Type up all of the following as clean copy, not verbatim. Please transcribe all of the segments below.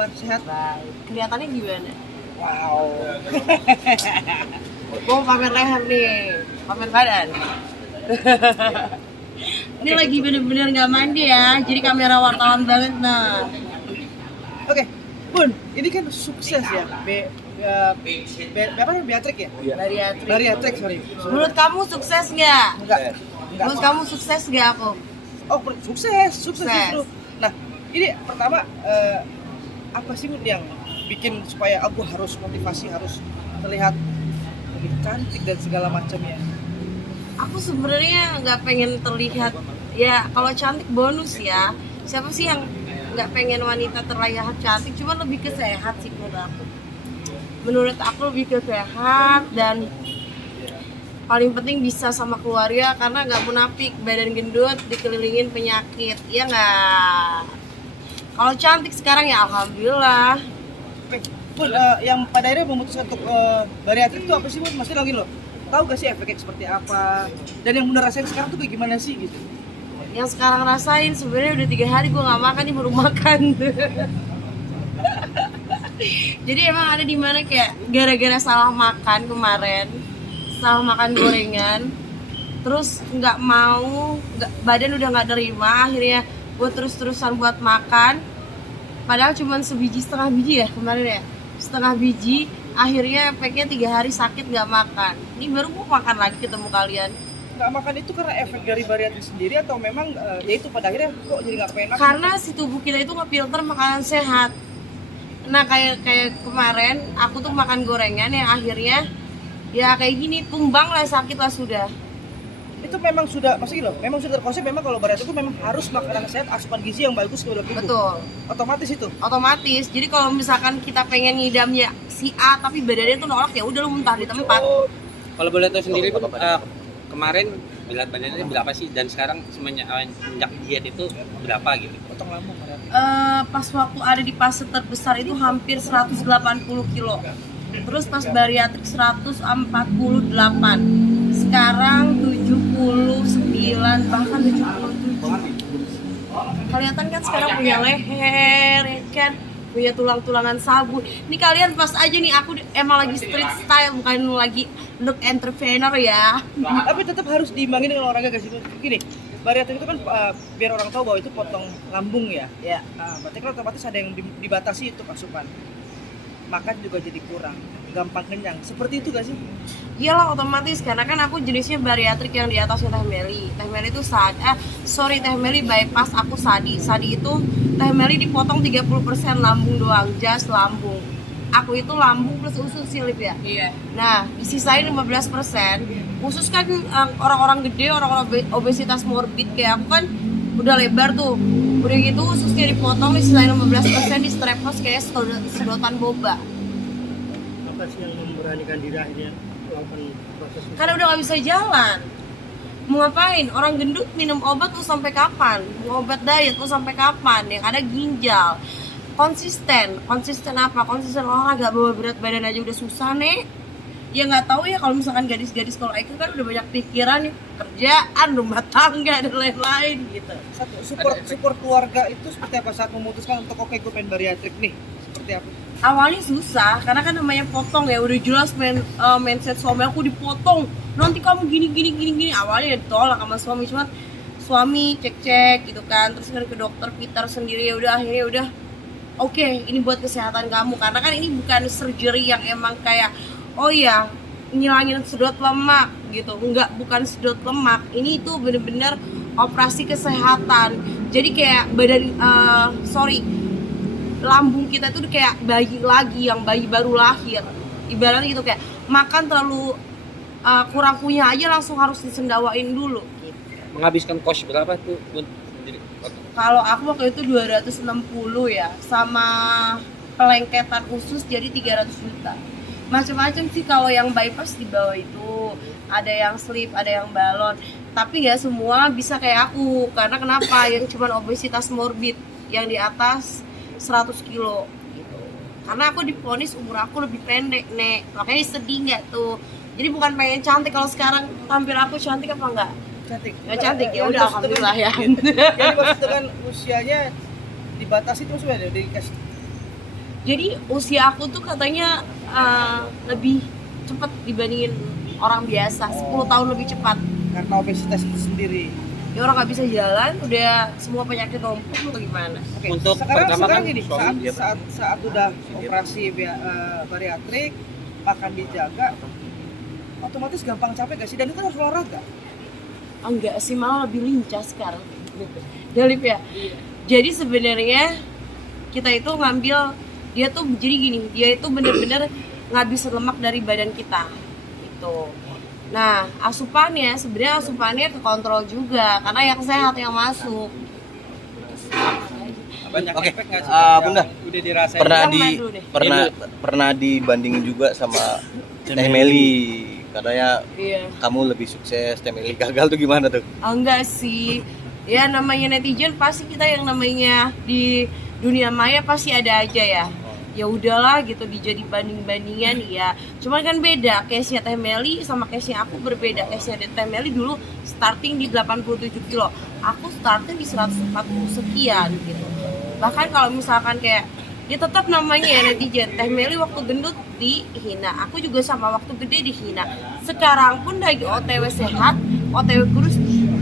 kabar? Sehat? Baik. Kelihatannya gimana? Wow. Mau pamer leher nih, pamer badan. Ini lagi bener-bener nggak mandi ya, jadi kamera wartawan banget nah. Oke, Bun, ini kan sukses ya. Apa namanya? Beatrix ya? Bariatrik. Bariatrik, sorry. Menurut kamu sukses nggak? Enggak. Menurut kamu sukses nggak aku? Oh, sukses justru. Nah, ini pertama apa sih Bun yang bikin supaya aku harus motivasi, harus terlihat lebih cantik dan segala macamnya? Aku sebenarnya nggak pengen terlihat ya, kalau cantik bonus ya. Siapa sih yang nggak pengen wanita terlihat cantik? Cuman lebih ke sehat sih menurut aku. Menurut aku lebih ke sehat dan paling penting bisa sama keluarga, karena nggak munafik badan gendut dikelilingin penyakit, ya nggak. Kalau cantik sekarang ya alhamdulillah. Oke, Bun, yang pada akhirnya memutuskan untuk bariatrik itu apa sih Bun? Maksudnya lagi loh, tahu gak sih efeknya seperti apa? Dan yang bener rasain sekarang tuh kayak gimana sih gitu? Yang sekarang rasain sebenarnya udah 3 hari gue nggak makan nih, baru makan. Jadi emang ada di mana kayak gara-gara salah makan kemarin, salah makan gorengan, terus nggak mau, badan udah nggak nerima, akhirnya gue terus-terusan buat makan. Padahal cuma setengah biji ya kemarin ya, setengah biji. Akhirnya efeknya 3 hari sakit nggak makan. Ini baru mau makan lagi ketemu kalian. Nggak makan itu karena efek dari bariatrik sendiri atau memang ya itu pada akhirnya kok jadi nggak pengen makan? Karena si tubuh kita itu ngefilter makanan sehat. Nah kayak kemarin aku tuh makan gorengan yang akhirnya ya kayak gini, tumbang lah, sakit lah sudah. Itu memang sudah, maksudnya loh, memang sudah terkonsep memang kalau bariatrik itu memang harus makanan sehat, asupan gizi yang bagus ke dalam tubuh. Betul. Otomatis itu. Otomatis. Jadi kalau misalkan kita pengen ngidamnya si A tapi badannya tuh nolak, ya udah lu muntah di tempat. Kalau boleh tahu sendiri Bun, kemarin berat badannya berapa sih dan sekarang semenjak diet itu berapa gitu? Potong lambung bariatrik. Pas waktu ada di fase terbesar itu hampir 180 kilo. Terus pas bariatrik 148. Sekarang 79, bahkan 77. Kelihatan kan sekarang punya leher, ya kan? Punya tulang-tulangan sabu. Ini kalian pas aja nih, aku emang lagi street style, bukan lagi look entrepreneur ya. Tapi tetap harus diimbangin dengan olahraga guys. Gini, bariatrik itu kan biar orang tahu bahwa itu potong lambung ya. Ya. Berarti kan otomatis ada yang dibatasi itu asupan. Makan juga jadi kurang, gampang kenyang. Seperti itu gak sih? Iyalah otomatis, karena kan aku jenisnya bariatrik yang di atasnya Teh Meli. Teh Meli itu Teh Meli bypass, aku Sadi. Sadi itu Teh Meli dipotong 30% lambung doang, just lambung. Aku itu lambung plus usus silip ya. Iya. Nah, disisain 15%. Usus kan orang-orang gede, orang-orang obesitas morbid kayak aku kan udah lebar tuh. Udah gitu ususnya dipotong, disisain 15%, di strepos kayak sedotan boba. Apa sih yang memberanikan diri akhirnya melakukan proses itu? Karena udah gak bisa jalan. Mau ngapain? Orang gendut minum obat tuh sampai kapan? Mau obat diet tuh sampai kapan? Yang ada ginjal. Konsisten apa? Konsisten olahraga, bawa berat badan aja udah susah nih. Ya nggak tahu ya, kalau misalkan gadis-gadis kalau itu kan udah banyak pikiran nih, kerjaan, rumah tangga dan lain-lain gitu. Satu, support keluarga itu seperti apa saat memutuskan untuk oke gue pengen bariatrik nih? Seperti apa? Awalnya susah karena kan namanya potong ya, udah jelas mindset suami aku dipotong. Nanti kamu gini. Awalnya ditolak sama suami, cuma suami cek gitu kan, terus kan ke dokter Peter sendiri, ya udah akhirnya udah oke, ini buat kesehatan kamu, karena kan ini bukan surgery yang emang kayak oh ya ngilangin sedot lemak gitu, enggak, bukan sedot lemak, ini itu bener-bener operasi kesehatan. Jadi kayak lambung kita tuh kayak bayi lagi, yang bayi baru lahir ibaratnya gitu, kayak makan terlalu kurang punya aja langsung harus disendawain dulu gitu. Menghabiskan cost berapa tuh Bun sendiri? Kalau aku waktu itu 260 ya, sama pelengketan usus jadi 300 juta. Macam-macam sih, kalau yang bypass di bawah itu ada yang slip, ada yang balon, tapi nggak semua bisa kayak aku. Karena kenapa? Yang cuma obesitas morbid yang di atas 100 kilo gitu. Karena aku divonis umur aku lebih pendek nek, makanya sedih nggak tuh. Jadi bukan pengen cantik, kalau sekarang tampil aku cantik apa enggak? Cantik. Ya cantik, ya udah alhamdulillah ya. Jadi maksud dengan usianya dibatasi terus udah dikasih. Jadi usia aku tuh katanya lebih cepat dibandingin orang biasa, 10 tahun lebih cepat. Karena obesitas itu sendiri. Ya orang nggak bisa jalan, udah semua penyakit numpuk atau gimana? Oke, Untuk sekarang pertama kan gini, saat udah operasi bariatrik, makan dijaga, otomatis gampang capek gak sih? Dan itu kan harus olahraga. Enggak sih, malah lebih lincah sekarang. Dalip ya. Jadi sebenarnya kita itu ngambil dia tuh jadi gini, dia itu bener-bener ngabisin lemak dari badan kita. Itu. Nah, asupannya kekontrol juga karena yang sehat yang masuk. Banyak Oke, efek nggak sih? Bunda, Yang udah dirasain. pernah dibandingin juga sama Teh Meli, katanya Iya. kamu lebih sukses, Teh Meli gagal tuh gimana tuh? Enggak sih. Ya namanya netizen pasti kita yang namanya di dunia maya pasti ada aja ya. Ya udahlah gitu dijadi banding-bandingan ya. Cuman kan beda case-nya Teh Meli sama case-nya aku berbeda. Case-nya Teh Meli dulu starting di 87 kilo. Aku starting di 140 sekian gitu. Bahkan kalau misalkan kayak ya tetap namanya ya netizen, Teh Meli waktu gendut dihina, aku juga sama waktu gede dihina. Sekarang pun lagi OTW sehat, OTW kurus,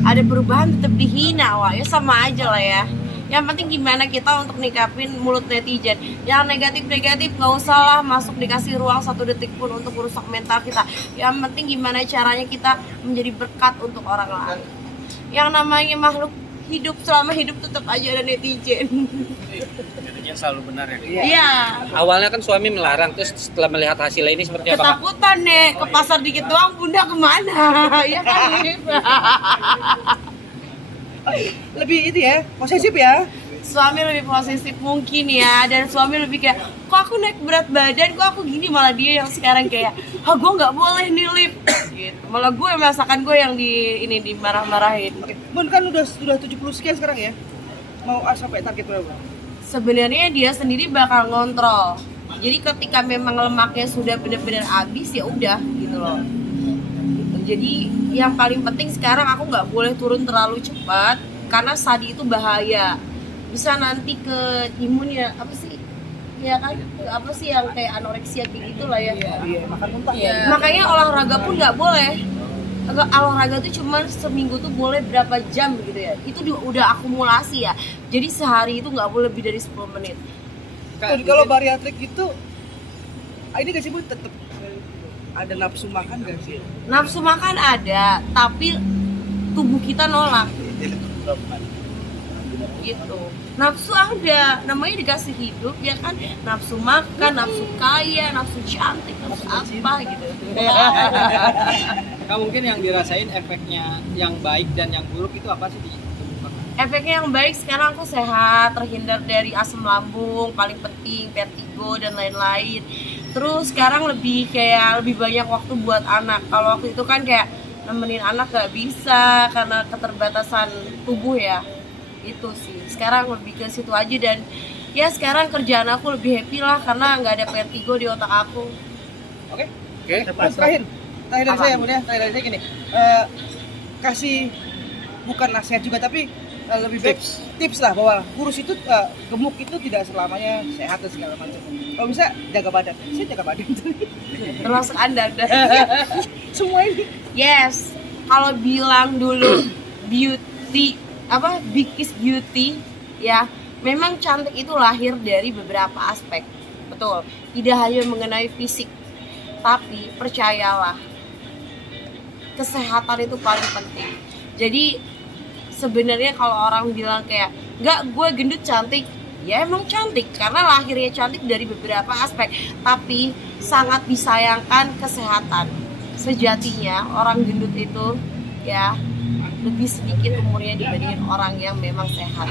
ada perubahan tetap dihina. Wah ya sama aja lah ya. Yang penting gimana kita untuk nikapin mulut netizen. Yang negatif-negatif nggak usah lah masuk, dikasih ruang 1 detik pun untuk merusak mental kita. Yang penting gimana caranya kita menjadi berkat untuk orang lain. Yang namanya makhluk hidup, selama hidup tetap aja ada netizen. Jadinya selalu benar ya. Iya. Awalnya kan suami melarang, terus setelah melihat hasilnya ini seperti apa? Kak? Ketakutan nih, ke pasar dikit doang bunda kemana? Ya kan Lip? Lebih itu ya, posesif ya. Suami lebih posesif mungkin ya, dan suami lebih kayak kok aku naik berat badan, kok aku gini, malah dia yang sekarang kayak gue nggak boleh nih Lip gitu. Malah gue merasakan gue yang dimarah-marahin. Oke, Bun kan udah 70 sekian sekarang ya. Mau sampai target berapa? Sebenarnya dia sendiri bakal ngontrol. Jadi ketika memang lemaknya sudah benar-benar habis ya udah gitu loh. Jadi yang paling penting sekarang aku nggak boleh turun terlalu cepat karena sadi itu bahaya. Bisa nanti ke imun ya, apa sih? Ya kan, apa sih yang kayak anoreksia kayak gitulah ya. Iya, makan muntah. Makanya olahraga pun nggak boleh. Olahraga tuh cuma seminggu tuh boleh berapa jam gitu ya. Itu udah akumulasi ya. Jadi sehari itu nggak boleh lebih dari 10 menit. Dan kalau bariatrik gitu, ini gak sih Bu tetap ada nafsu makan gak sih? Nafsu makan ada, tapi tubuh kita nolak. Gitu. Nafsu ada, namanya dikasih hidup ya kan. Nafsu makan, nafsu kaya, nafsu cantik, nafsu apa gitu. Kak, mungkin yang dirasain efeknya yang baik dan yang buruk itu apa sih di tubuh Kakak? Efeknya yang baik sekarang aku sehat, terhindar dari asam lambung, paling penting vertigo dan lain-lain. Terus sekarang lebih banyak waktu buat anak. Kalau waktu itu kan kayak nemenin anak gak bisa karena keterbatasan tubuh ya. Itu sih. Sekarang lebih ke situ aja, dan ya sekarang kerjaan aku lebih happy lah karena nggak ada vertigo di otak aku. Oke. Mas, terakhir dari saya Bun ya, terakhir dari saya gini. Kasih bukan nasihat juga tapi lebih baik tips lah bahwa kurus itu gemuk itu tidak selamanya sehat dan segala macam. Kalau bisa jaga badan. Saya jaga badan. Termasuk Anda. Semua ini. Yes. Kalau bilang dulu beauty big is beauty ya, memang cantik itu lahir dari beberapa aspek, betul, tidak hanya mengenai fisik, tapi percayalah kesehatan itu paling penting. Jadi sebenarnya kalau orang bilang kayak nggak, gue gendut cantik, ya emang cantik karena lahirnya cantik dari beberapa aspek, tapi sangat disayangkan kesehatan. Sejatinya orang gendut itu ya lebih sedikit umurnya dibandingin orang yang memang sehat.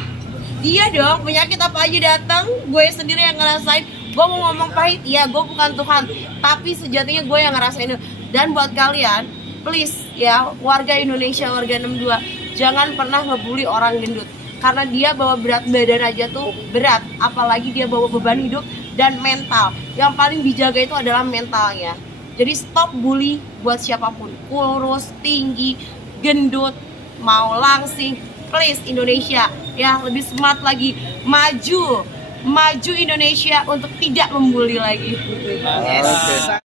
Iya dong, penyakit apa aja datang, gue sendiri yang ngerasain. Gue mau ngomong pahit, iya gue bukan Tuhan, tapi sejatinya gue yang ngerasain. Dan buat kalian, please ya, warga Indonesia, warga 62, jangan pernah ngebully orang gendut. Karena dia bawa berat badan aja tuh berat, apalagi dia bawa beban hidup dan mental. Yang paling dijaga itu adalah mentalnya. Jadi stop bully buat siapapun, kurus, tinggi, gendut, mau langsing, please Indonesia ya lebih smart lagi, maju maju Indonesia untuk tidak membuli lagi. Oke.